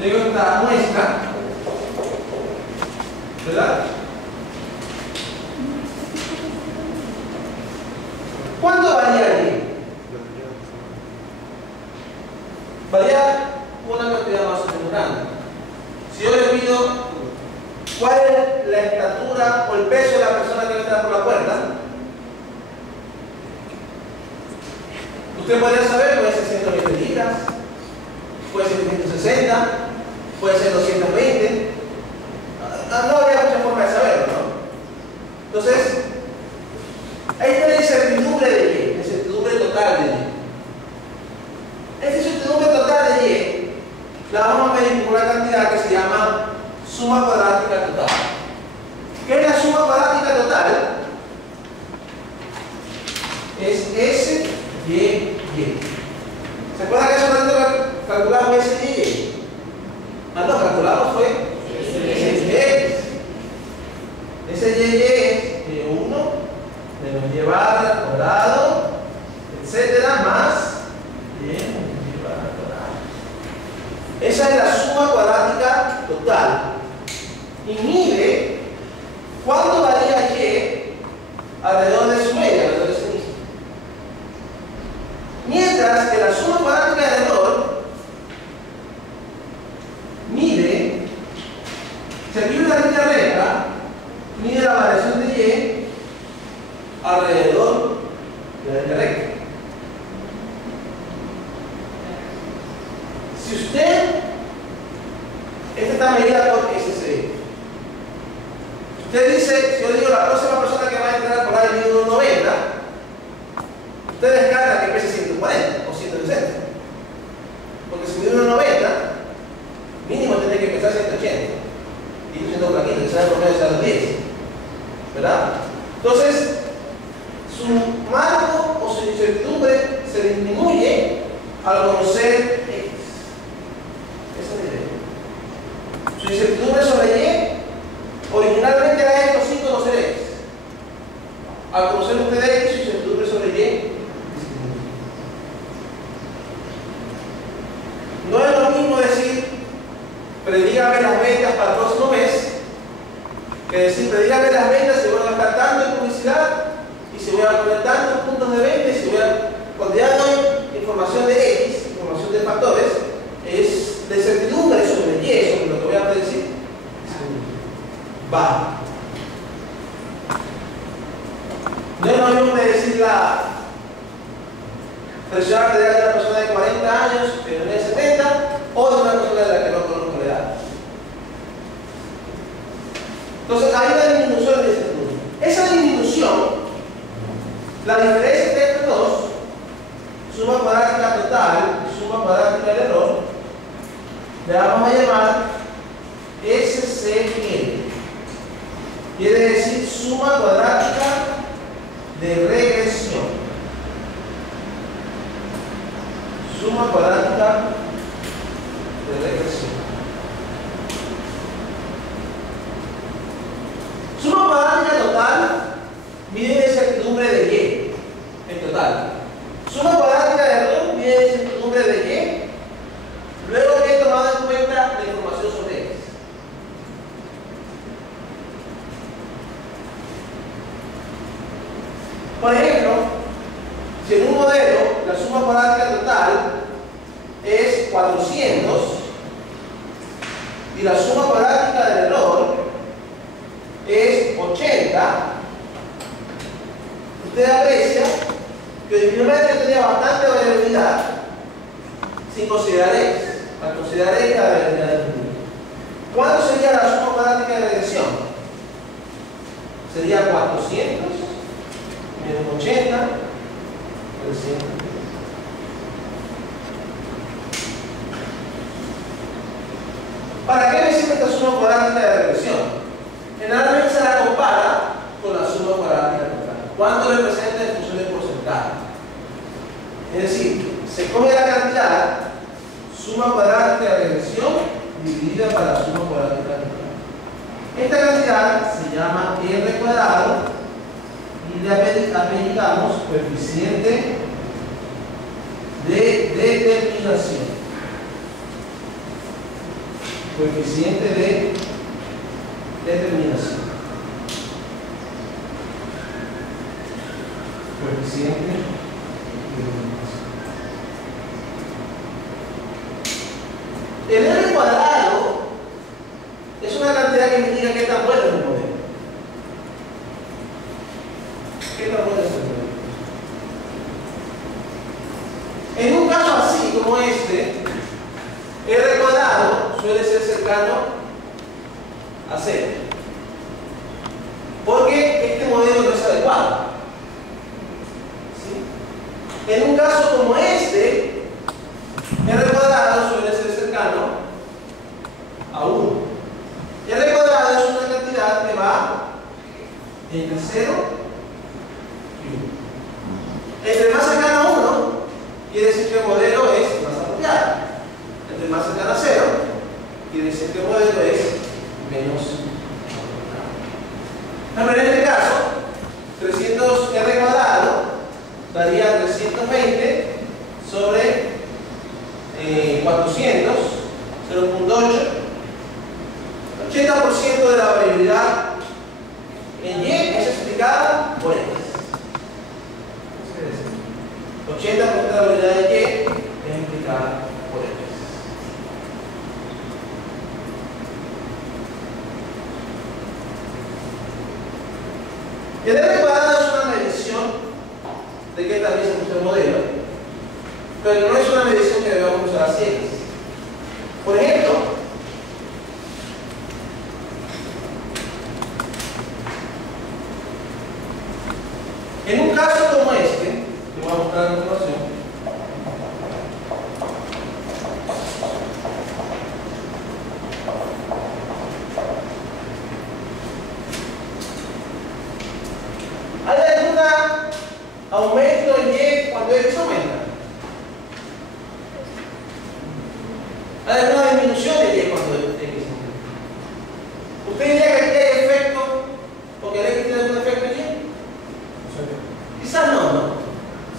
de nuestra muestra, ¿verdad? ¿Cuánto varía Y? Varía una cantidad más o menos grande. Si yo le pido cuál es la estatura o el peso de la persona que va a entrar por la puerta, usted podría saber, puede ser 120 libras, puede ser 160, puede ser 220. No habría mucha forma de saberlo, ¿no? Entonces, ahí está la incertidumbre de Y, la incertidumbre total de Y. Esta incertidumbre total de Y la vamos a medir por una cantidad que se llama suma cuadrática total. ¿Qué es la suma cuadrática total? Es S, Y, Y. ¿Se acuerdan que hace un ratito calculamos S, Y, Y? No, calculamos fue S, Y, X. S, Y, Y es Y1 menos Y barra al cuadrado, etcétera, más Y barra al cuadrado. Esa es la suma cuadrática total. Y mide cuánto varía Y alrededor de su media, alrededor de su mismo. Mientras que la suma cuadrática de error mide, si aquí hay una línea recta, mide la variación de Y alrededor de la línea recta. Si usted, esta está medida por SCD. Usted dice, si yo digo la próxima persona que va a entrar por ahí mide 1,90, usted descarta que pese 140 o 160. Porque si mide 1,90, mínimo tiene que pesar 180. Y yo siendo flaquito, que sea el promedio sea 10. ¿Verdad? Entonces, su marco o su incertidumbre se disminuye al conocer X. Esa es la idea. Su incertidumbre sobre Y originalmente era esto sin conocer X. Al conocer usted X, su incertidumbre sobre Y disminuye. No es lo mismo decir predígame las ventas para el próximo mes que decir predígame las ventas si voy a gastar tanto en publicidad y si voy a poner tantos puntos de venta y si voy a, cuando ya doy información de X, información de factores, es de certidumbre sobre Y, sobre lo que voy a predecir, baja. No es lo mismo decir la presión arterial de una persona de 40 años que no es 70 o de una persona de la que no conozco la edad. Entonces hay una disminución de incertidumbre. Esa disminución, la diferencia entre estos dos, suma cuadrática total y suma cuadrática del error, le vamos a llamar SCN. Quiere decir suma cuadrática de regresión. Suma cuadrática de regresión. Suma cuadrática total mide la incertidumbre de Y en total. Suma cuadrática de error mide la incertidumbre de Y luego que he tomado en cuenta la información sobre X. Por ejemplo, si en un modelo la suma cuadrática total es 400 y la suma cuadrática del error es 80, usted aprecia que originalmente tenía bastante variabilidad sin considerar X. Al considerar X, la variabilidad disminuye. ¿Cuánto sería la suma cuadrática de regresión? Sería 400 menos 80 por 100. ¿Para qué me sirve esta suma cuadrática de regresión? Generalmente se la compara con la suma cuadrática total. ¿Cuánto representa en función de porcentaje? Es decir, se coge la cantidad suma cuadrática de regresión dividida para la suma cuadrática total. Esta cantidad se llama R cuadrado y le aplicamos coeficiente de determinación. Coeficiente de determinación. Coeficiente de determinación. El R cuadrado es una cantidad que me indica qué tan bueno es el modelo. ¿Qué tan bueno es el modelo? En un caso así como este, R cuadrado suele ser cercano a 0. Porque este modelo no es adecuado. ¿Sí? En un caso como este, R cuadrado suele ser cercano a 1. R cuadrado es una cantidad que va entre 0 y 1. Entre más cercano a 1, quiere decir que el modelo es más apropiado. Entre más cercano a 0, quiere decir que el modelo es menos apropiado. En este caso, 300R cuadrado daría 320 sobre 400, 0.8. 80% de la variabilidad en Y es explicada por X. 80% de la variabilidad en Y es explicada por X. El R cuadrado es una medición de qué también se usa el modelo, pero no es una medición que debemos usar a ciegas. Por ejemplo, en un caso como este, que voy a mostrar a continuación, ¿hay algún aumento en Y cuando X aumenta? ¿Hay alguna disminución de Y cuando X aumenta? ¿Usted diría que aquí hay efecto porque el X tiene algún efecto en Y? Quizás no.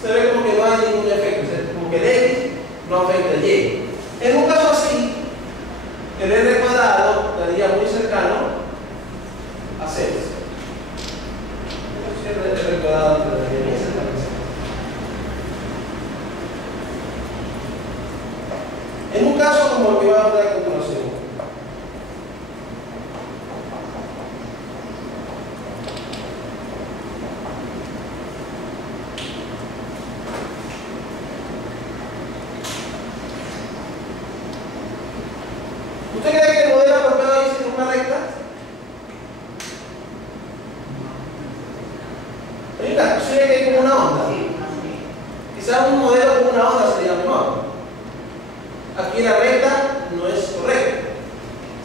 Se ve como que no hay ningún efecto, o sea, como que el X no afecta el Y. En un caso así, el R cuadrado daría muy cercano a 0. El R cuadrado daría muy cercano a 0. En un caso como el que vamos a ver a continuación, ¿usted cree que el modelo apropiado dice que es una recta? Hay una posible que hay como una onda. Quizás un modelo como una onda sería mejor. Aquí la recta no es correcta.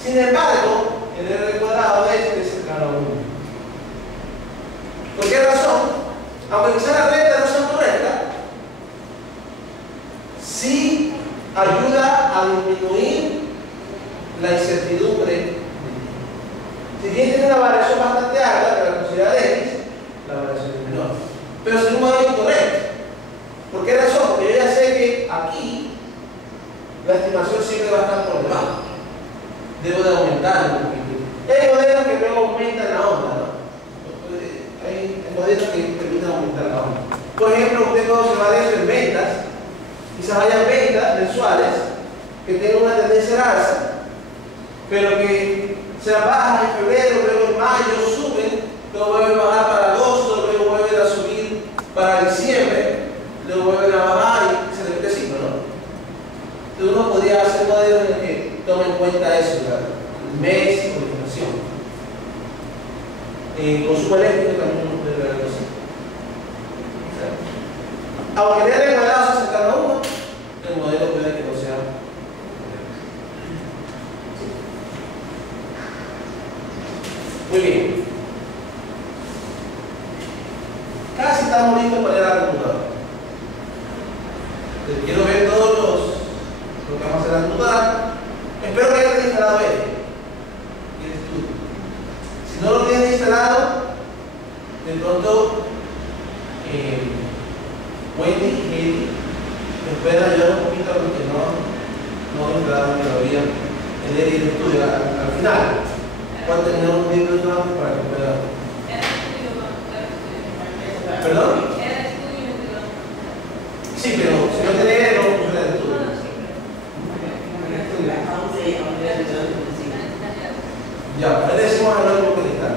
Sin embargo, el R cuadrado es cercano a 1. ¿Por qué razón? Aunque quizás la recta no sea correcta, sí ayuda a disminuir la incertidumbre. Si bien tiene una variación bastante alta, pero la posibilidad de X, la variación es menor. Pero es un modelo incorrecto. ¿Por qué razón? Porque yo ya sé que aquí la estimación siempre va a estar por debajo. Debo de aumentar un poquito. Hay modelos que luego aumentan la onda, ¿no? Hay modelos que permiten aumentar la onda. Por ejemplo, usted puede observar eso en ventas. Quizás haya ventas mensuales que tengan una tendencia al alza, pero que sean bajas en febrero, luego en mayo suben, luego vuelven a bajar para agosto, luego vuelven a subir para diciembre, luego vuelven a bajar y se repite el ciclo, ¿no? Entonces uno podría hacer modelos en el que tome en cuenta eso, el mes o la inflación. Consumo eléctrico también uno puede ver algo así. Aunque el R cuadrado se acerca a 1, el modelo puede que no sea. Muy bien. Casi estamos listos para ir a la computadora. Quiero ver todos lo que vamos a hacer en la computadora. Espero que hayas instalado el estudio. Si no lo tienes instalado, de pronto Wendy y Heidi me pueden ayudar un poquito porque no instalaron todavía el estudio al final. ¿Cuánto tenemos un libro antes para que pueda? ¿Perdón? Sí, pero si no tenés, no funciona el estudio. Ya, ahí decimos a lo que está.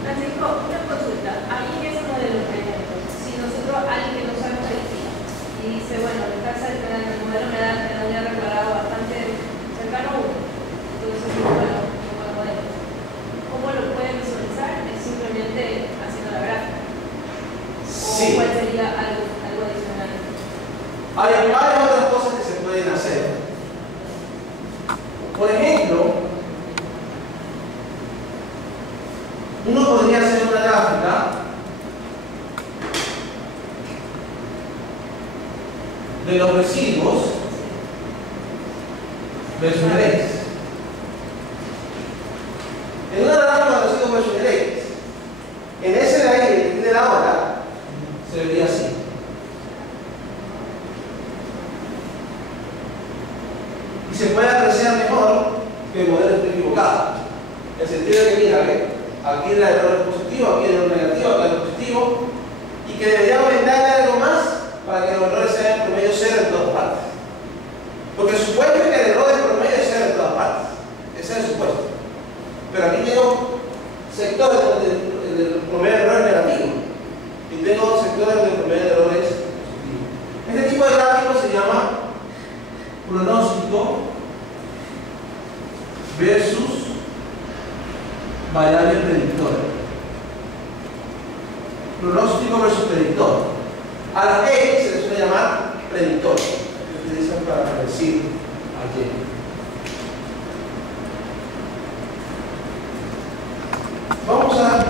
Francisco, una consulta. Ahí es uno de los ejemplos. Si nosotros, alguien que no sabe medicina y dice, bueno, en casa el modelo me da un declarado bastante cercano a uno, entonces, bueno, ¿cómo lo puede visualizar? Es simplemente haciendo la gráfica. ¿O Sí. cuál sería algo adicional? Hay varias otras cosas que se pueden hacer. Por ejemplo, uno podría hacer una gráfica de los residuos versus el X. En una gráfica de los residuos versus el X, en ese de ahí que tiene la hora, se vería así. Y se puede apreciar mejor que el modelo esté equivocado. En el sentido de que, mira, aquí el error es positivo, aquí el error es negativo, acá es positivo, y que debería aumentar algo más para que los errores sean en promedio cero en todas partes. Porque el supuesto es que el error es promedio cero en todas partes. Ese es el supuesto. Pero aquí tengo sectores donde el promedio de error es negativo y tengo sectores donde el promedio de error es positivo. Este tipo de gráfico se llama pronóstico versus variable predictora. Pronóstico versus predictor. A la X se le suele llamar predictor. Se utilizan para decir ayer. Vamos a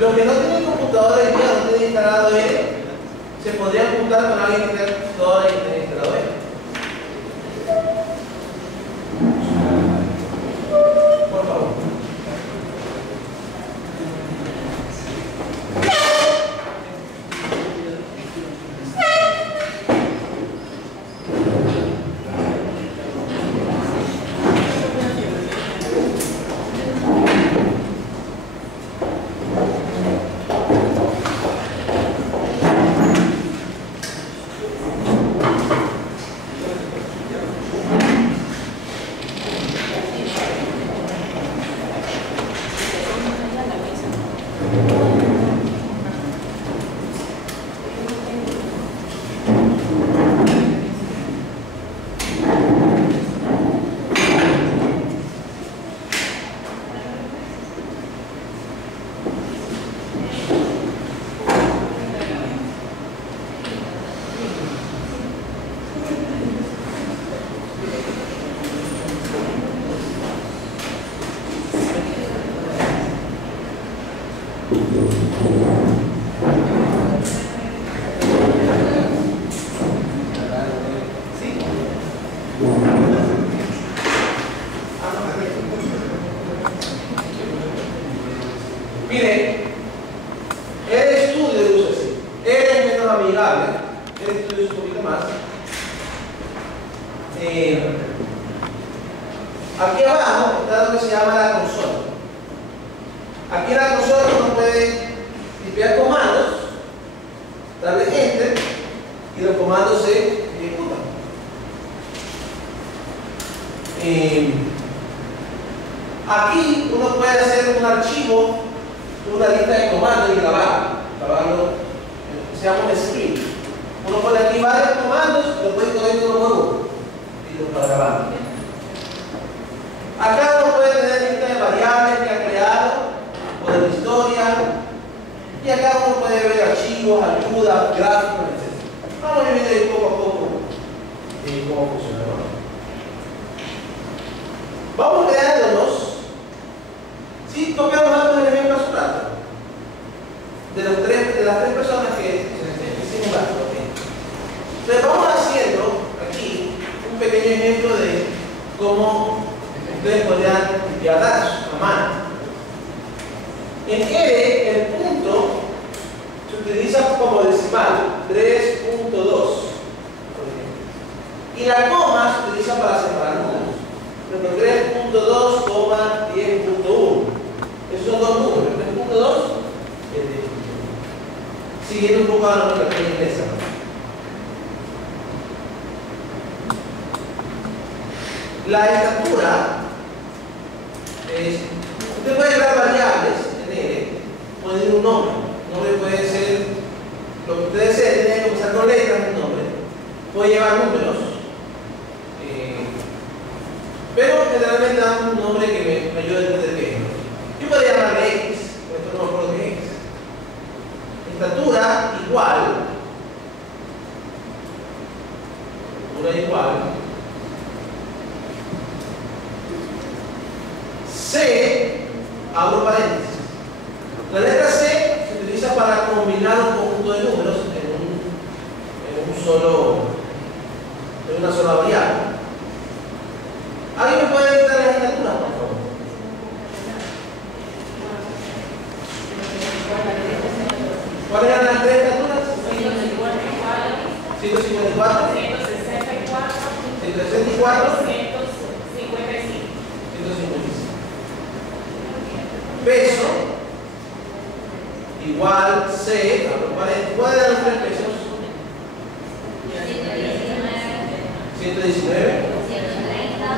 los que no tienen computadora y no tienen instalado él, se podrían juntar con alguien que tenga computadora y tenga instalado él. Por favor. Mire, el estudio luce así. Él es menos amigable, el estudio es un poquito más. Aquí abajo está lo que se llama la consola. Aquí en la consola uno puede limpiar comandos, darle enter y los comandos se ejecutan. Aquí uno puede hacer un archivo, una lista de comandos y grabarlo se llama un script. Uno pone aquí varios comandos, lo puede poner uno nuevo y lo va grabando. Acá uno puede tener lista de variables que ha creado, o de la historia, y acá uno puede ver archivos, ayudas, gráficos, etc. Vamos a ver poco a poco cómo funciona, ¿no? Vamos creándonos. Si tocamos algo en el ejemplo hace un rato, de las tres personas que hicimos gasto, ¿okay? Entonces vamos haciendo aquí un pequeño ejemplo de cómo ustedes podrían limpiar datos a mano. En R, el punto se utiliza como decimal, 3.2, por ejemplo. Y la coma se utiliza para separar números. Por ejemplo, 3.2, 10.1. Esos son dos números, 3.2, siguiendo un poco a la nomenclatura inglesa. La estatura es, usted puede crear variables en R, puede ir un nombre. Un nombre puede ser lo que usted desee, tiene que comenzar con letras un nombre, puede llevar números, pero generalmente da un nombre que me ayude a entender qué es. Yo podría llamarle X, por esto no me acuerdo qué es X. Estatura igual, C, abro paréntesis. La letra C se utiliza para combinar un conjunto de números en una sola variable. ¿Alguien me puede editar las estaturas, por favor? ¿Cuáles eran las tres estaturas? 154, 164, 155. Peso igual C, ¿cuáles eran los tres pesos? 119, 130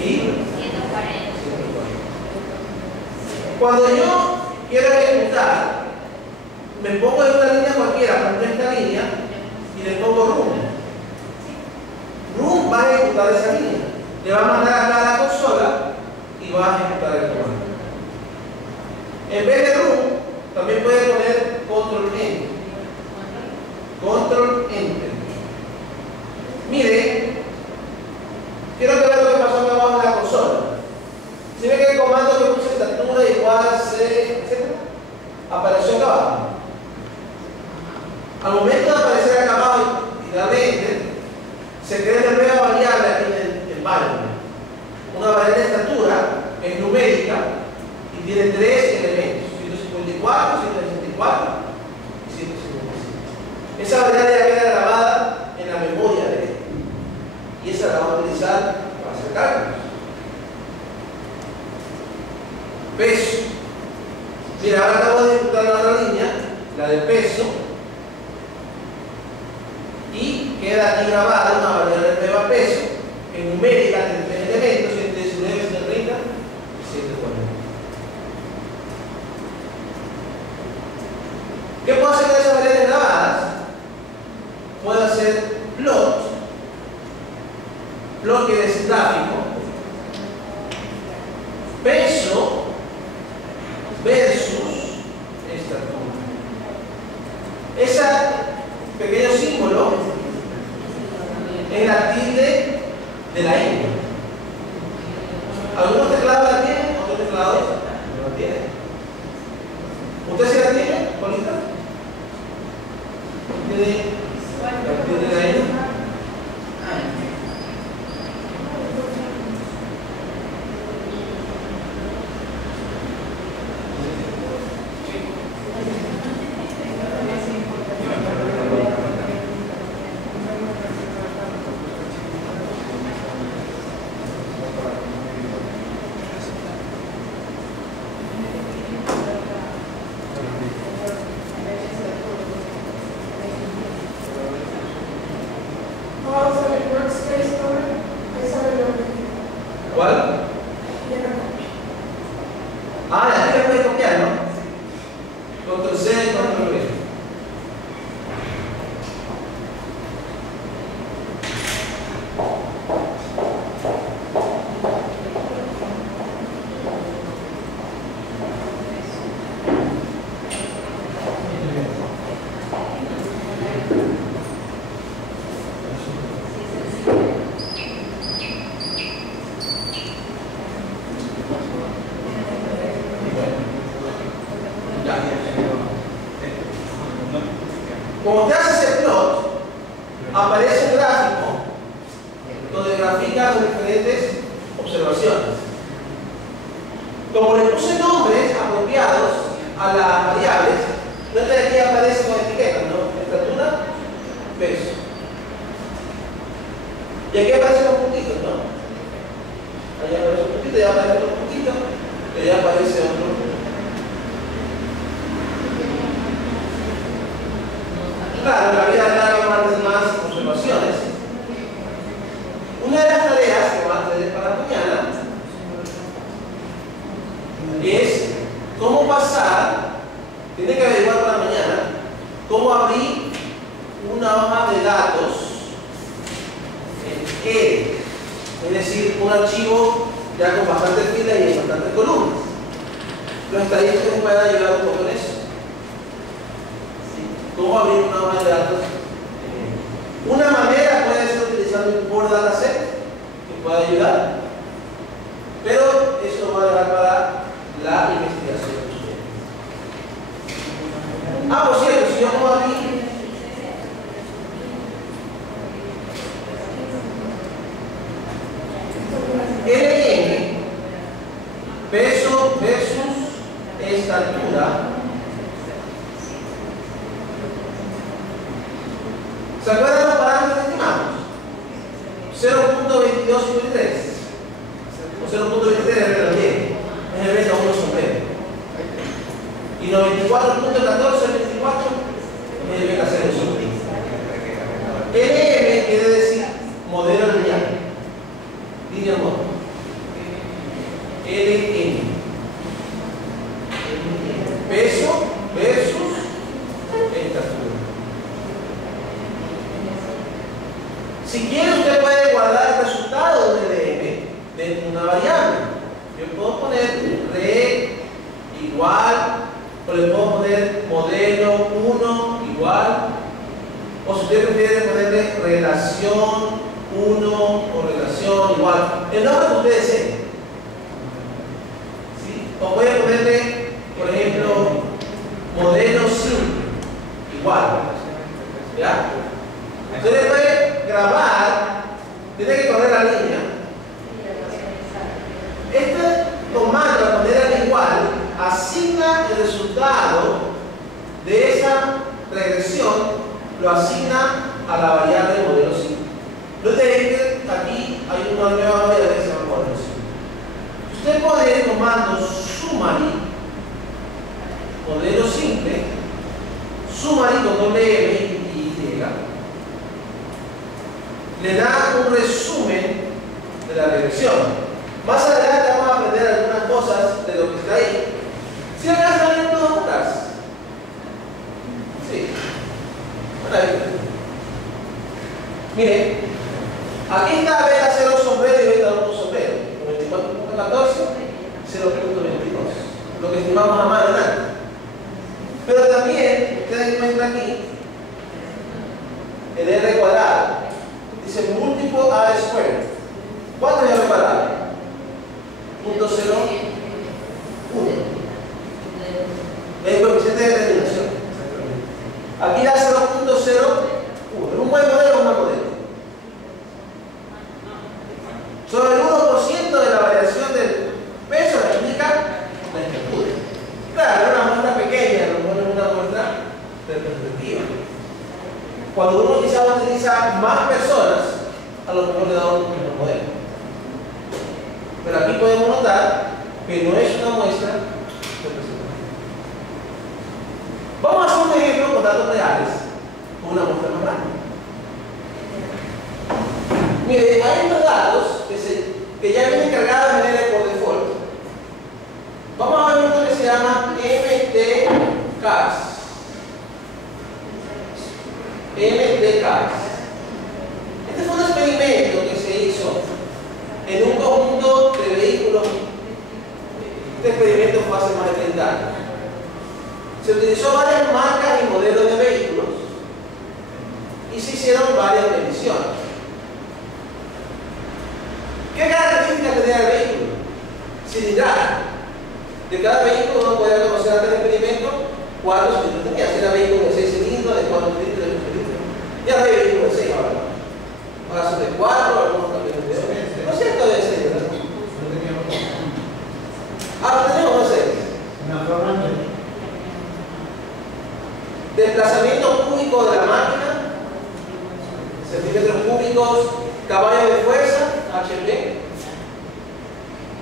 y 140. Cuando yo quiero ejecutar, me pongo en una línea cualquiera, pongo esta línea y le pongo room. Room va a ejecutar esa línea, le va a mandar acá a la consola y va a ejecutar el comando. En vez de room, también puede poner control enter. Control enter. Mire, quiero que vean lo que pasó acá abajo en la consola. Si ve que el comando que puse estatura igual C, etc., apareció acá abajo. Al momento de aparecer acá abajo y darle enter, se crea una nueva variable aquí en el variable. Una variable de estatura es numérica y tiene tres elementos: 154, 164 y 155. Esa variable ya queda grabada en la memoria de él y esa la vamos a utilizar para hacer cálculos. Peso. Mira, ahora acabo de ejecutar la otra línea, la del peso, y queda aquí grabada una variable nueva peso en numérica de tres elementos: 119, 130 y 140. ¿Qué puedo hacer con esas variables grabadas? Puedo hacer plot, quiere decir gráfico, peso versus estatura. Ese pequeño símbolo es la tilde de la N. ¿Algunos teclados la tienen? ¿Otros teclados no la tienen? ¿Usted sí la tiene, Polita? ¿Tiene la tilde de la N? Como usted hace ese plot, aparece un gráfico donde grafica las diferentes observaciones. Como le puse nombres apropiados a las variables, noten que aquí aparece con etiquetas, ¿no? Estatura, peso. Y aquí aparecen los puntitos, ¿no? Allá aparece un puntito, allá aparece otro puntito, y allá aparece otro puntito. Claro, en la vida real hay más observaciones. Una de las tareas que va a tener para mañana es cómo pasar, tiene que averiguar para mañana, cómo abrir una hoja de datos en E, es decir, un archivo ya con bastantes filas y bastantes columnas. Los estadísticos nos pueden ayudar un poco en eso. ¿Cómo abrir una hoja de datos? Una manera puede ser utilizando un Import Dataset, que puede ayudar, pero eso lo va a dejar para la investigación. Por cierto, si yo pongo aquí LN, peso versus estatura. ¿Se acuerdan los parámetros que estimamos? 0.2253 o 0.23 es el 10, es el beta 1 sombrero. Y 94.14 es el beta 0 sombrero. LM quiere decir modelo lineal, linear model. LM, peso versus estatura. Si quiere, usted puede guardar el resultado del LM dentro de una variable. Yo puedo poner re igual, o le puedo poner modelo 1 igual, o si usted prefiere ponerle relación 1 o relación igual, el nombre que usted desee. ¿Sí? O puede ponerle, por ejemplo, modelo simple igual. ¿Ya? Usted le puede grabar, tiene que poner la línea. Este comando, al poner igual, asigna el resultado de esa regresión, lo asigna a la variable modelo simple. Noten que aquí hay una nueva variable que se llama modelo simple. Usted pone el comando summary, modelo simple, summary con doble M y Y, le da un resumen de la regresión. Más adelante vamos a aprender algunas cosas de lo que está ahí. ¿Sí acá salen todos atrás? Sí. Miren, aquí está beta 0 sombrero y beta 1 sombrero. 94.14, 0.22. Lo que estimamos a mano antes. Pero también, ustedes encuentran aquí el R cuadrado. Dice múltiplo A square. ¿Cuánto es R cuadrado? 0.01. El coeficiente de determinación. Aquí da 0.01. ¿Es un buen modelo o un mal modelo? Sobre el 1% de la variación del peso que indica la estructura. Claro, es una muestra pequeña, a lo mejor es una muestra de perspectiva. Cuando uno quizás utiliza más personas, a lo mejor le da un mejor modelo. Pero aquí podemos notar que no es una muestra de presentación. Vamos a hacer un ejemplo con datos reales, con una muestra más grande. Mire, hay unos datos que ya vienen cargados de manera por default. Vamos a ver uno que se llama MTCAS. MTCAS. Este fue un experimento que se hizo en un conjunto de vehículos. Este experimento fue hace más de 30 años. Se utilizó varias marcas y modelos de vehículos y se hicieron varias mediciones. ¿Qué características tenía el vehículo? Cilindrada. De cada vehículo uno puede conocer antes del experimento cuántos cilindros tenía. Si era vehículo de 6 cilindros, de 4 cilindros, desplazamiento cúbico de la máquina, centímetros cúbicos, caballo de fuerza, HP,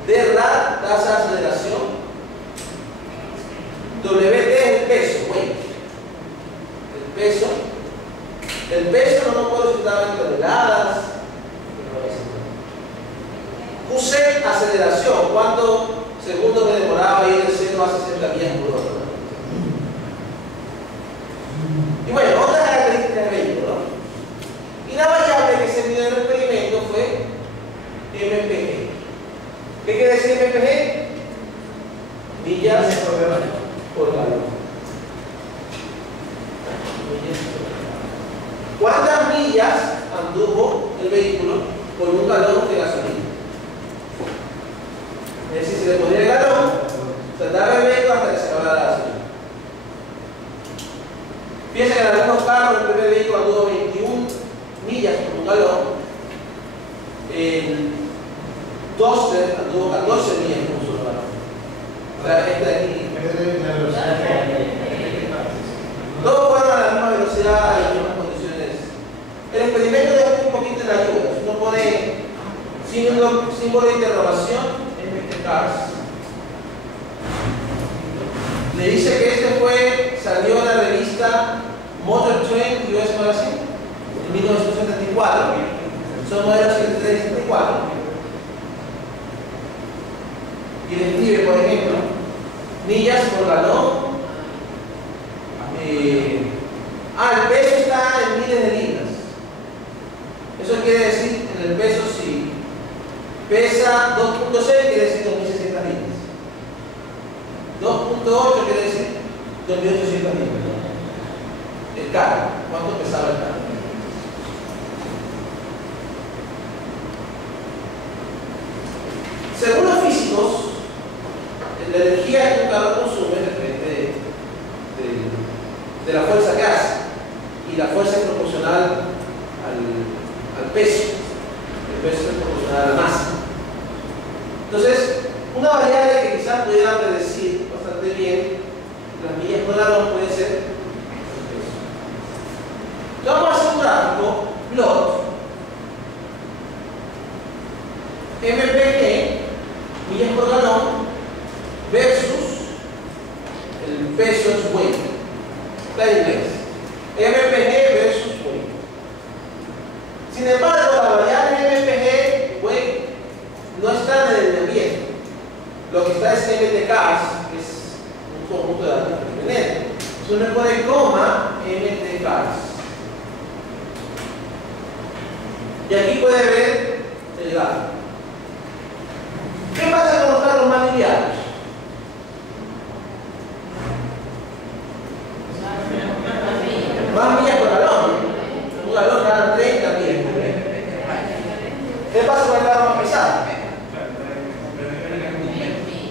D-rad, tasa de aceleración, WT es el peso, weight, el peso no lo puedo citar en toneladas, QC, aceleración, ¿cuántos segundos me demoraba ir de 0 a 60 millas por hora? Y bueno, otras características del vehículo, ¿no? Y la variable que se midió en el experimento fue MPG. ¿Qué quiere decir MPG? Millas por galón. ¿Cuántas millas anduvo el vehículo por un galón de gasolina? Es decir, si le ponía el galón, se daba el vehículo hasta que se acabara la gasolina. Fíjense que en algunos carros el primer vehículo anduvo 21 millas por un galón. El Duster anduvo 14 millas por un solo galón. O sea, este de aquí. Todos fueron a la misma velocidad, a las mismas condiciones. El experimento deja un poquito en la ayuda. Uno pone símbolo de interrogación en este caso. Le dice que salió en la revista Motor Trend US Magazine en 1974. Son modelos 73 y 74. Y describe, por ejemplo, millas por galón. El peso está en miles de libras. Eso quiere decir, en el peso, si pesa 2.6, quiere decir 2.600 libras. 2.8 quiere decir 2.800 libras. El carro, ¿cuánto pesaba el carro? Según los físicos, la energía que un carro consume depende de la fuerza que hace, y la fuerza es proporcional al peso. El peso es proporcional a la masa. Entonces, una variable que quizás pudiera predecir bastante bien las millas por galón puede ser el peso. Entonces, vamos a hacer un gráfico plot MPG, millas por galón, versus el peso es weight. Está en inglés. MPG versus weight. Sin embargo, la variable MPG, weight, no está en el ambiente. Lo que está es MTCars, que es un conjunto de datos independientes. Entonces uno pone coma MTCars. Y aquí puede ver el gráfico. ¿Qué pasa con los carros más livianos? Más millas por galón. Un galón gana 30 millas. ¿Qué pasa con el carro más pesado?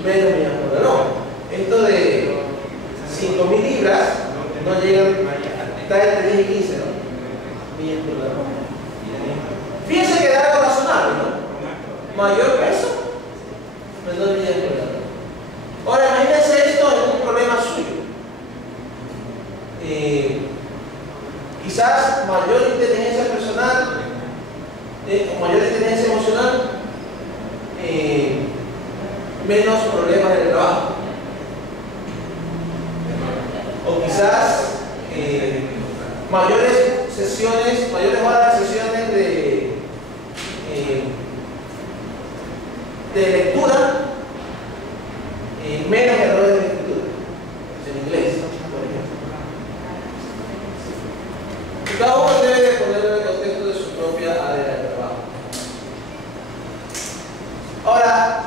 Menos millas por galón. Esto de 5.000 libras no llega, está entre 10 y 15, ¿no? Millas por galón. Fíjense que da algo razonable, ¿no? Mayor peso, menor millas por galón. Ahora imagínense esto en un problema suyo. Quizás mayor inteligencia personal o mayor inteligencia emocional, menos problemas en el trabajo. O quizás mayores horas de sesiones de lectura, menos errores de escritura en inglés, por ejemplo. Cada uno debe de ponerlo en el contexto de su propia área de trabajo. Ahora,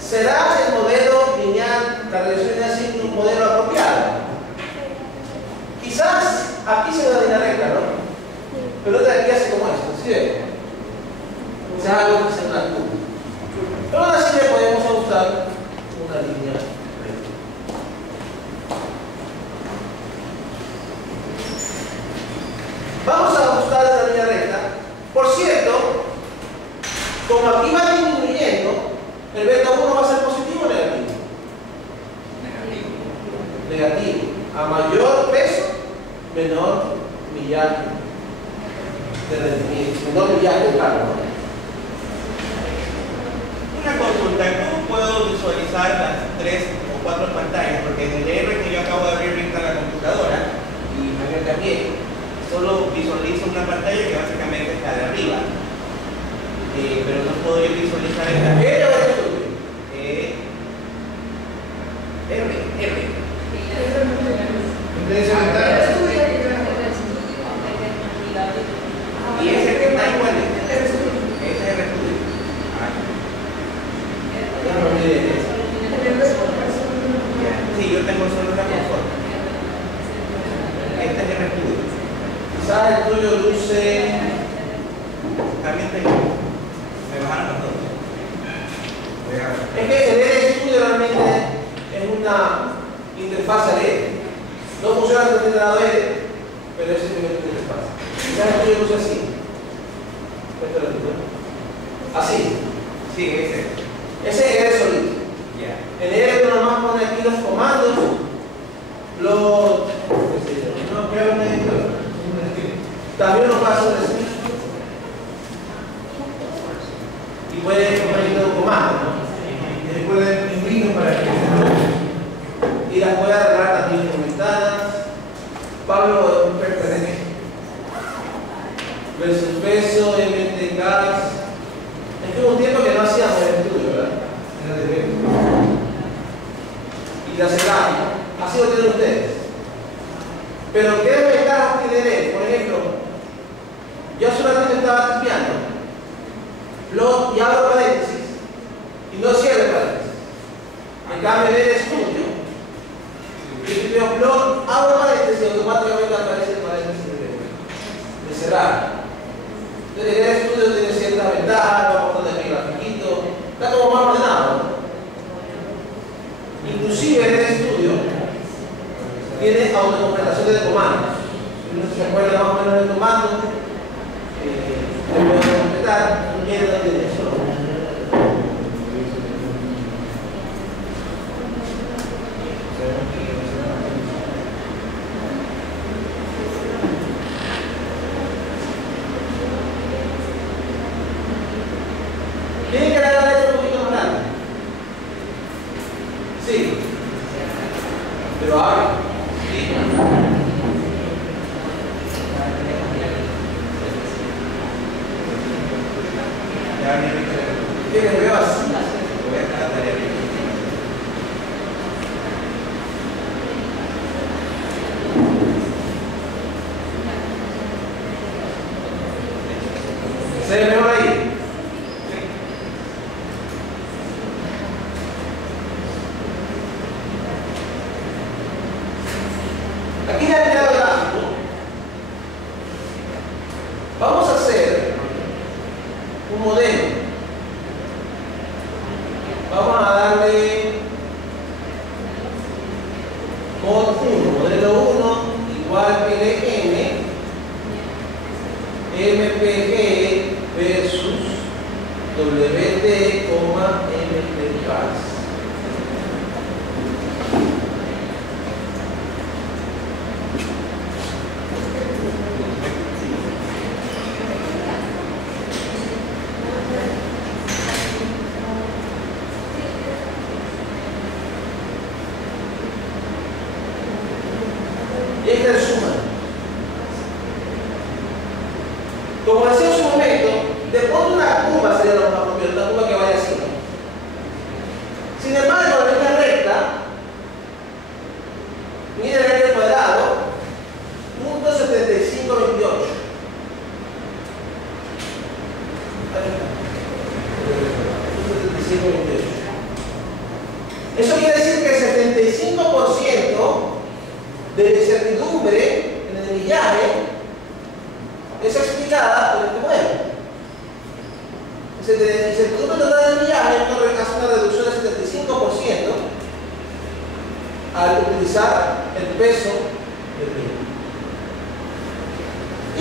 ¿será el modelo lineal, la regresión lineal simple, un modelo apropiado? Quizás aquí se da línea recta, ¿no? Pero otra de aquí hace como esto, ¿sí ven? O sea, algo que se una curva. Pero aún así le podemos ajustar una línea recta. Vamos a ajustar esta línea recta. Por cierto, como aquí va disminuyendo, el beta 1 va a ser positivo o negativo. Negativo. A mayor peso, menor millaje de rendimiento, menor millaje de cargo, ¿no? Una consulta, ¿cómo puedo visualizar las 3 o 4 pantallas? Porque en el ER que yo acabo de abrir ahorita la computadora y Manuel también, solo visualizo una pantalla que básicamente está de arriba. Pero no puedo yo visualizar esta. Y ese que está igual, ese es el estudio. Sí, yo tengo solo una consola. Este es el estudio. Quizás el tuyo luce. También tengo. Me bajaron los dos. Es que el estudio realmente es una interfaz a leer. No funciona con el lado ER, pero es simplemente una interfaz. Quizás el tuyo luce así. Esto es el tuyo. Así. Sí, ese. Ese es el ER solito. Ya. El ER tú nomás pone aquí los comandos, también lo paso de así. Y puede poner un comando, ¿no? Y puede imprimirlo para que y las puede arreglar también comentadas. Pablo es un experto versus peso, MTK. Es que hubo un tiempo que no hacíamos el estudio, ¿verdad? Y la cerramos. Así lo tienen ustedes. Pero ¿qué ventajas tiene? Por ejemplo, yo solamente estaba tipeando plot y abro paréntesis y no cierro paréntesis. En cambio, en el estudio, yo tipeo plot, abro paréntesis y automáticamente aparece el paréntesis de cerrar. Entonces, en el estudio tiene cierta ventaja, vamos a poner el grafiquito, está como más ordenado. Inclusive en el estudio tiene autocompletación de comandos. Si uno se acuerda más o menos del comando, le puede completar, no tiene la dirección. Tiene que dar esto un poquito más grande. Sí. Pero ahora, sí. ¿Quieres que veo así? Voy a estar a tarea. ¿Se ve mejor ahí? Aquí ya he quedado el gráfico. Vamos a hacer un modelo. Vamos a darle mod 1, modelo 1 igual LN MPG versus WT, MPG. Y esta es suma. Como decía en su momento, de pronto una curva sería lo más propio, una curva que vaya así. Sin embargo, en esta recta, mide el área al cuadrado, 0.7528. Eso quiere decir que el 75% de la incertidumbre en el millaje es explicada por este modelo. La incertidumbre total del millaje hace una reducción del 75% al utilizar el peso del vehículo.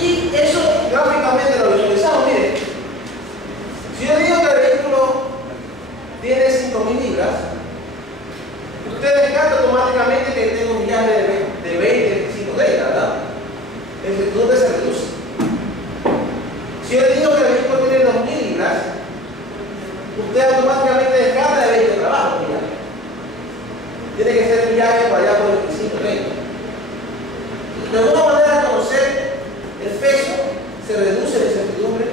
Y eso gráficamente lo visualizamos. Miren, si yo digo que el vehículo tiene 5.000 libras, usted descarta automáticamente que tengo un millaje de 20, 25 de ella, ¿verdad? De alguna manera, conocer el peso se reduce la incertidumbre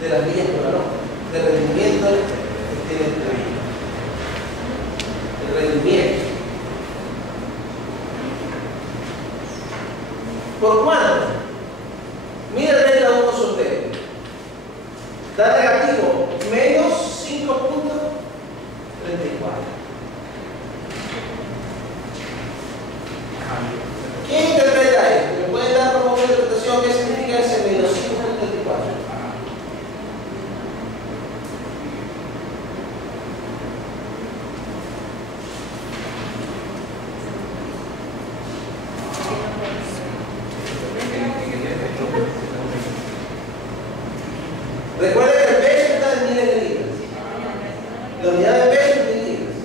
de las millas por galón, del rendimiento que tiene el vehículo. El rendimiento. ¿Por cuánto? Mira el regla 1 soltero. Da negativo menos 5.34. ¿Quién interpreta esto? ¿Me pueden dar por favor una interpretación? ¿Qué significa ese menos 5.34? Recuerden que el peso está en miles de libras. La unidad de peso es 1000 libras.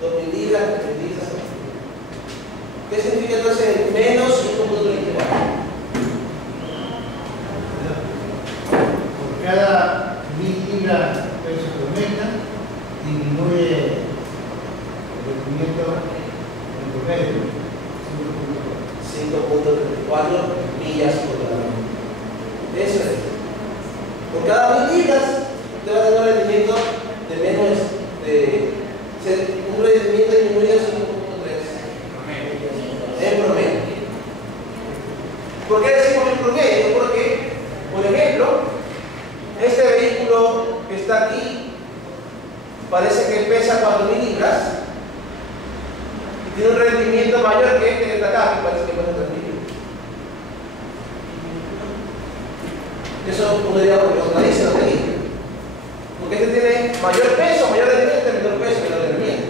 2000 libras, 3000 libras. ¿Qué significa entonces menos 5.34? Por cada 1000 libras peso que aumenta, disminuye el rendimiento en promedio 5.34 millas por galón. Eso es. Por cada 1000 libras, usted va a tener un rendimiento de menos un rendimiento disminuido de 5.3 en promedio. ¿Por qué decimos en promedio? Porque, por ejemplo, este vehículo que está aquí parece que pesa 4000 libras y tiene un rendimiento mayor que este que está acá, que parece que pesa 3000 libras. Eso uno diría porque lo contradice lo que dice. Porque este tiene mayor peso, mayor rendimiento, menor peso, menor rendimiento.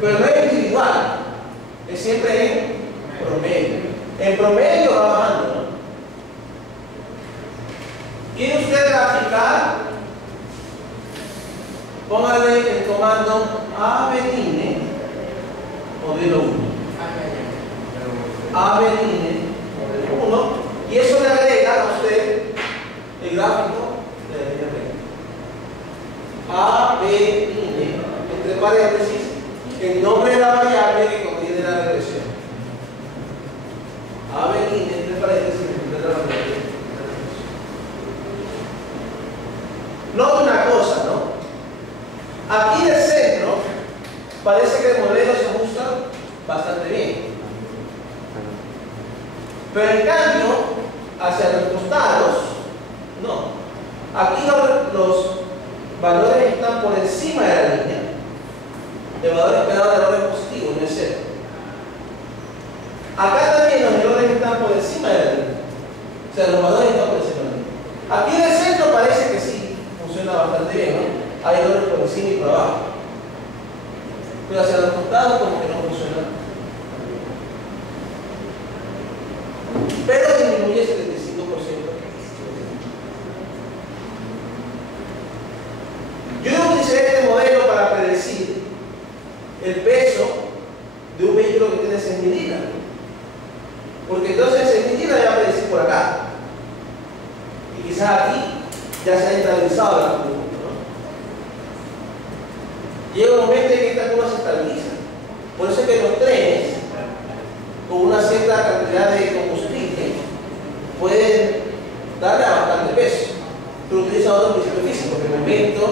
Pero no es individual, es siempre en promedio. En promedio va bajando, ¿no? ¿Quiere usted graficar? Póngale el comando avenine, modelo 1. Avenine, modelo 1, y eso le agrega a usted el gráfico de la línea recta. Avenine, entre paréntesis, el nombre de la variable que contiene la regresión. Avenine, entre paréntesis, el nombre de la variable que contiene la regresión. Nota una cosa, ¿no? Aquí del centro parece que el modelo se ajusta bastante bien. Pero en cambio, hacia los costados, no. Aquí los valores están por encima de la línea. El valor esperado de errores positivos, no es cero. Acá también los errores están por encima de la línea. O sea, los valores están por encima de la línea. Aquí en el centro parece que sí, funciona bastante bien, ¿no? Hay errores por encima y por abajo. Pero hacia los costados como que no funciona. Pero disminuye 75%. Yo utilicé este modelo para predecir el peso de un vehículo que tiene 6.000 libras. Porque entonces 6.000 libras ya va a predecir por acá. Y quizás aquí ya se ha estabilizado la curva, ¿no? Llega un momento en que esta curva se estabiliza. Por eso es que los trenes, con una cierta cantidad de combustible, pueden darle a bastante peso. Pero utilizan otros principios físicos, el momento.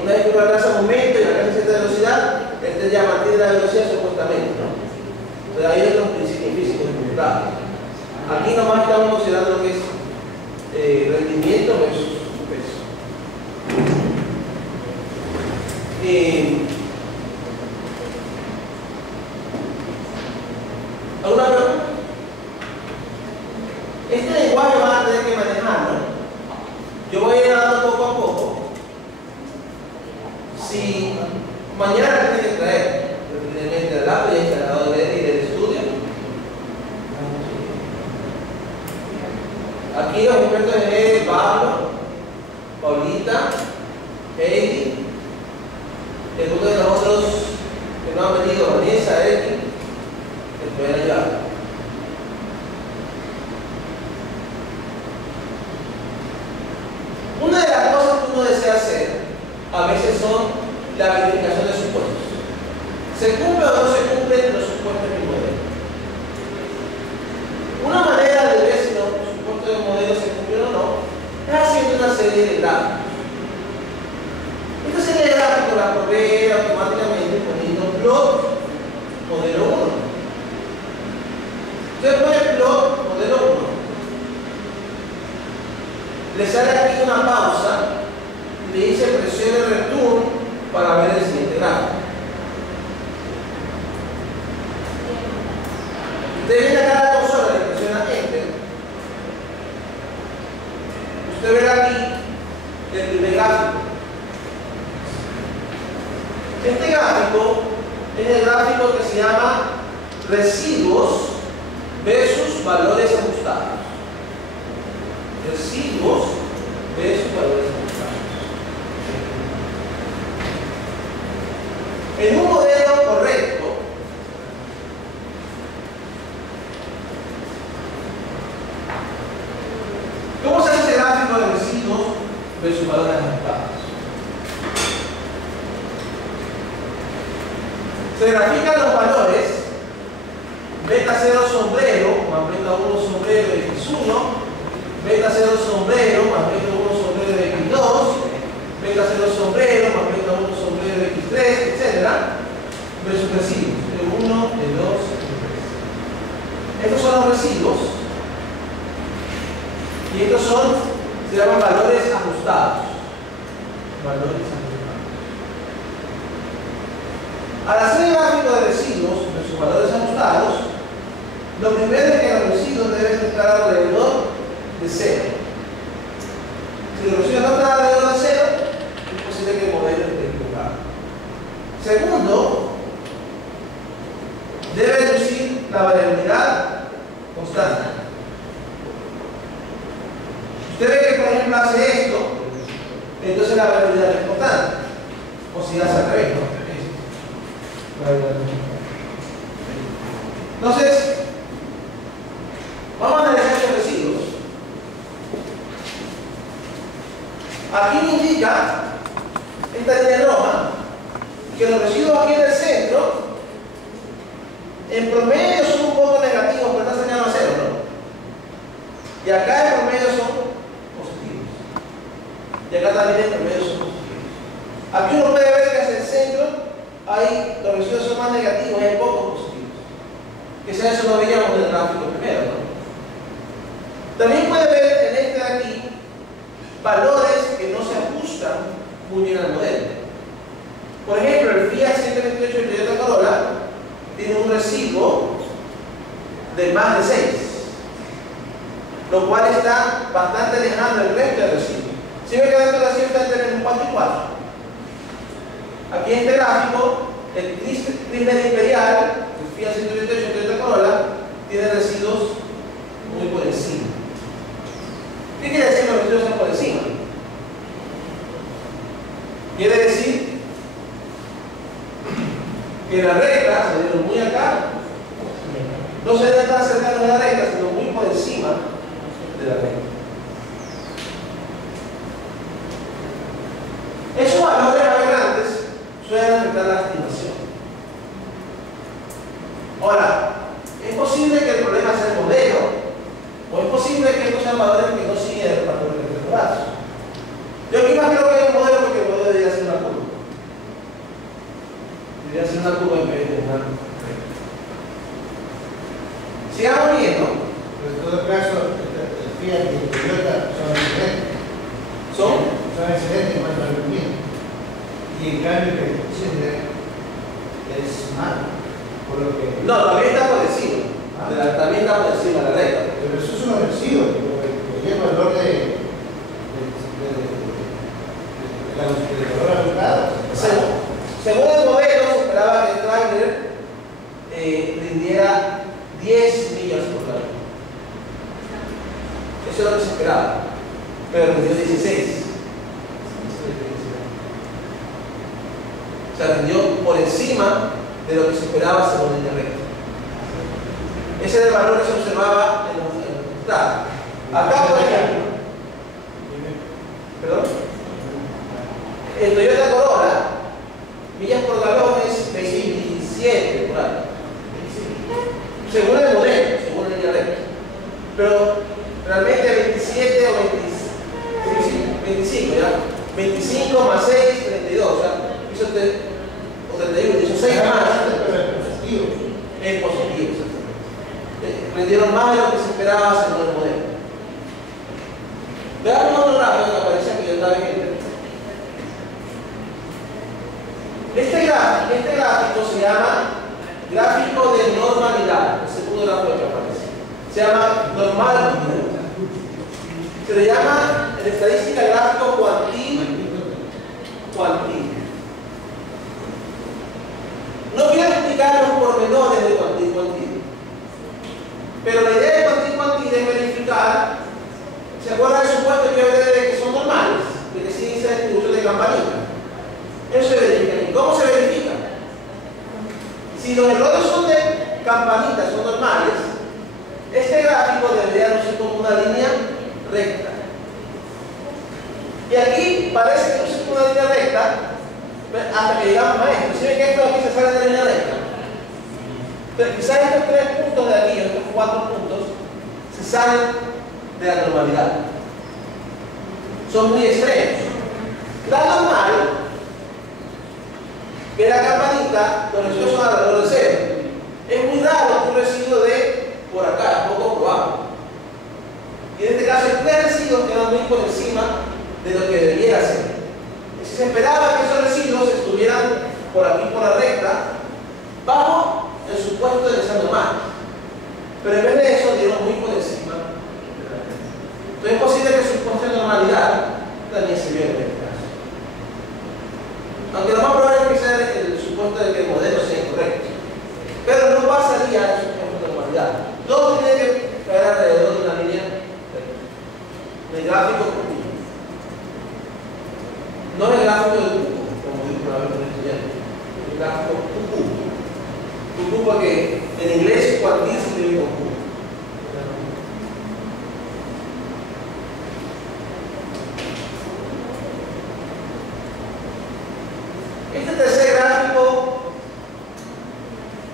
Una vez que uno alcanza un momento y alcanza cierta velocidad, este ya mantiene la velocidad supuestamente, ¿no? Entonces hay otros principios físicos implementados. Aquí nomás estamos considerando lo que es rendimiento versus peso. ¿Alguna pregunta? Este lenguaje van a tener que manejarlo. Yo voy a ir dando poco a poco. Si mañana tienen que traer el lápiz, el instalador de y del estudio. Aquí los expertos de Pablo, Paulita, Heidi, y algunos de los otros que no han venido, Vanessa, Eric, que pueden ayudar. Una de las cosas que uno desea hacer a veces son la verificación de supuestos. ¿Se cumple o no se cumple los supuestos del modelo? Usted pone plot modelo 1. Le sale aquí una pausa y le dice presione return para ver el siguiente gráfico. Usted viene acá a la consola, le presiona Enter. Usted verá aquí el primer gráfico. Este gráfico es el gráfico que se llama residuos versus valores ajustados. Residuos versus valores ajustados. En un modelo correcto, ¿cómo se hace ese gráfico de residuos versus valores ajustados? Se grafican los valores beta 0 sombrero más beta 1 sombrero de x1, beta 0 sombrero más beta 1 sombrero de x2, beta 0 sombrero más beta 1 sombrero de x3, etc. versus residuos de 1, de 2, de 3. Estos son los residuos y estos son, se llaman valores ajustados. Valores ajustados. Al hacer el gráfico de residuos versus valores ajustados, lo primero es que los residuos deben estar alrededor de 0. Si los residuos no están alrededor de 0, es posible que el modelo esté equivocado. Segundo, debe reducir la variabilidad constante. Usted ve que, por ejemplo, hace esto, entonces la variabilidad es constante. O si hace al revés, ¿no? Entonces, vamos a analizar los residuos. Aquí me indica esta línea roja que los residuos aquí en el centro en promedio son un poco negativos, pero están señalados a 0, ¿no? Y acá en promedio son positivos. Y acá también en promedio son positivos. Aquí uno puede ver que hacia el centro hay, los residuos son más negativos y hay pocos positivos. Quizás eso lo veíamos en el gráfico primero, ¿no? También puede ver en este de aquí valores que no se ajustan muy bien al modelo. Por ejemplo, el Fiat 128 de Toyota Corolla tiene un residuo de más de 6, lo cual está bastante lejano del resto del residuo. Si ve que dentro del residuo está entre un 4 y 4. Aquí en este gráfico, el Chrysler Imperial, el Fiat 128 de Toyota Corolla, tiene residuos muy por encima. ¿Qué quiere decir que los residuos están por encima? Quiere decir que la recta se dieron muy acá, no se deben tan cercanos a la recta, sino muy por encima de la recta. Esos valores aberrantes suelen afectar la estimación. Ahora, ¿es posible que el problema sea el modelo? ¿O es posible que estos sean valores que no siguen el patrón de retraso? Yo aquí más creo que hay un modelo porque el modelo debería ser una curva. Debería ser una curva en vez de una curva. Sigamos viendo. Pero en todo caso, el Fiat y el Toyota son excelentes. Son Excelentes en cuanto al rendimiento. Y en cambio que el Chrysler es malo. Por lo que... no, también está por encima. También está por encima de la recta. Pero eso es un residuo, porque el valor de valor ajustado. Según el modelo, se esperaba que el tráiler rindiera 10 millas por hora. Eso es lo que se esperaba. Pero rindió 16. O sea, rindió por encima de lo que se esperaba según el recto. Ese es el valor que se observaba en los resultados. Acá, por ejemplo, ¿perdón? El Toyota Corolla, millas por galón es 27 por ahí. Según el modelo, según la línea recta. Pero realmente 27 o 25, ¿ya? 25 más 6, 32, o sea, hizo 31, hizo 6 más. Pero es positivo. Es positivo, exactamente. rendieron más de lo que se esperaba según el modelo. Veamos otro gráfico que aparece aquí, otra vez. Este gráfico se llama gráfico de normalidad, el segundo gráfico que aparece. Se llama normal. Se le llama en estadística gráfico cuantil. No quiero explicar los pormenores de cuantil. Pero la idea de cuantil es verificar. ¿Se acuerdan del supuesto que yo hablé de que son normales? De que sí dice la distribución de campanita. Eso se verifica. ¿Y cómo se verifica? Si los errores son de campanitas, son normales, este gráfico debería lucir como una línea recta. Y aquí parece que luce como una línea recta hasta que llegamos a esto. ¿Sí ven que esto aquí se sale de la línea recta? Entonces, quizás estos 3 puntos de aquí, estos 4 puntos, se salen de la normalidad. Son muy extremos. La normal, que la campanita, los residuos son alrededor de 0. Es muy raro un residuo de por acá, poco probable. Y en este caso hay 3 residuos que van muy por encima de lo que debiera ser. Si se esperaba que esos residuos estuvieran por aquí por la recta, bajo el supuesto de que sean normales. Pero en vez de eso dieron muy por encima. Entonces es posible que su supuesto de normalidad también se vio en este caso. Aunque lo más probable es que sea el supuesto de que el modelo sea incorrecto. Pero no pasaría el supuesto de normalidad. Todo tiene que caer alrededor de una línea de gráfico común. No es el gráfico del cubo, como dijo una vez un estudiante. El gráfico cubo. Cubo porque en inglés cuantil se escribe con cubo. Este tercer gráfico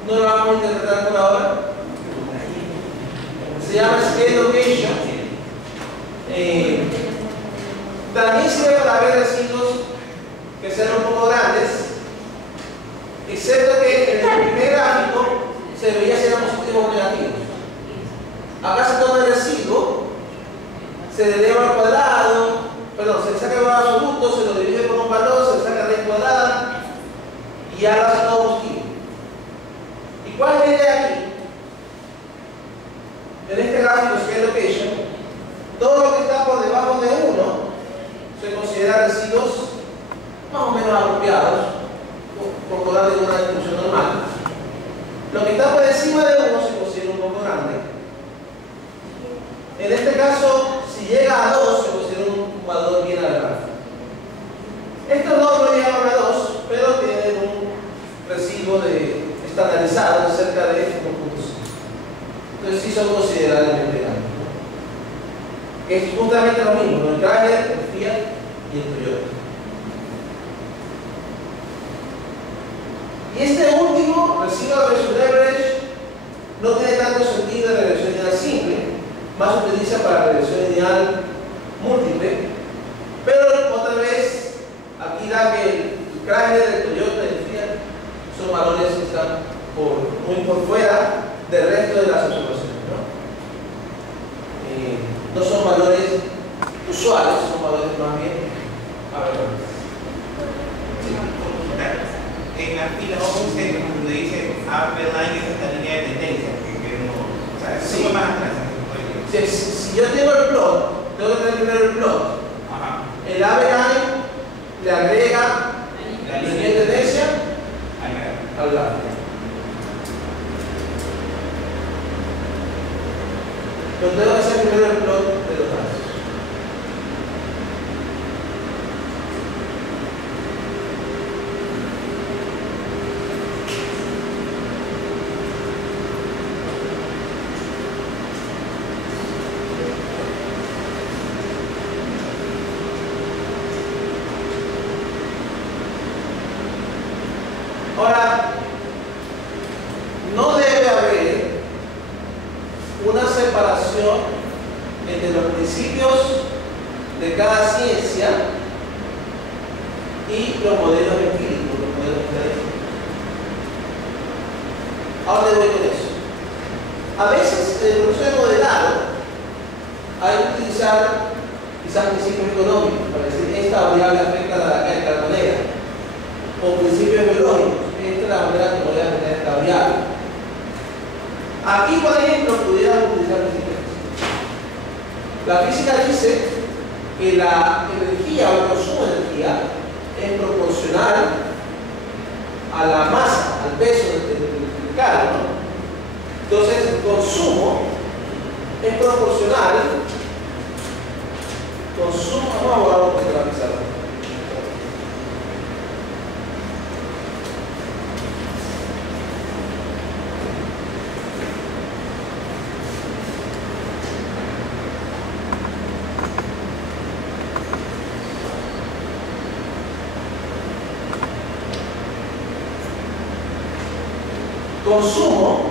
no lo vamos a interpretar por ahora. Se llama Scale Location. También sirve para ver residuos que sean un poco grandes, excepto que en el primer gráfico se veía si eran positivos o negativos. Acá se toma el residuo, se le eleva al cuadrado, perdón, se le saca el valor absoluto, se lo divide por un valor, se le saca la raíz cuadrada y ya lo hace todo positivo. ¿Y cuál es la idea aquí? En este gráfico Scale Location, todo lo que está por debajo de 1 se considera residuos más o menos apropiados por hablar de una distribución normal. Lo que está por encima de 1 se considera un poco grande. En este caso, si llega a 2 se considera un valor bien agradable. Estos no llegan a 2, pero tienen un residuo estandarizado de cerca de 1.5. Entonces sí son considerablemente grandes. Es justamente lo mismo, el Chrysler, el Fiat y el Toyota. Y este último, residuo de regression average, no tiene tanto sentido de regresión lineal simple, más se utiliza para regresión lineal múltiple, pero otra vez, aquí da que el Chrysler, el Toyota y el Fiat son valores que están muy por fuera del resto de las observaciones, no son valores usuales, son valores más bien aberrantes. En la fila 11, cuando dice Line, es esta línea de tendencia, que no, o sea, sí. Sube más atrás. Si yo tengo el plot, tengo que tener primero el plot. Ajá. El Line le agrega la línea de tendencia al gráfico. Pero tengo que hacer primero el plot de los datos. Ahora, no debe haber una separación entre los principios de cada ciencia y los modelos empíricos, los modelos estadísticos. Ahora voy con eso. A veces en el proceso de modelado hay que utilizar quizás principios económicos para decir esta variable afecta a la de tal manera, o principios biológicos, esta es la manera que voy a tener esta variable. Aquí, por ejemplo, pudiéramos utilizar principios. La física dice que la energía o el consumo de energía es proporcional a la masa, al peso del carro, ¿no? Entonces, el consumo es proporcional. Vamos a borrar un poquito la pizarra. Consumo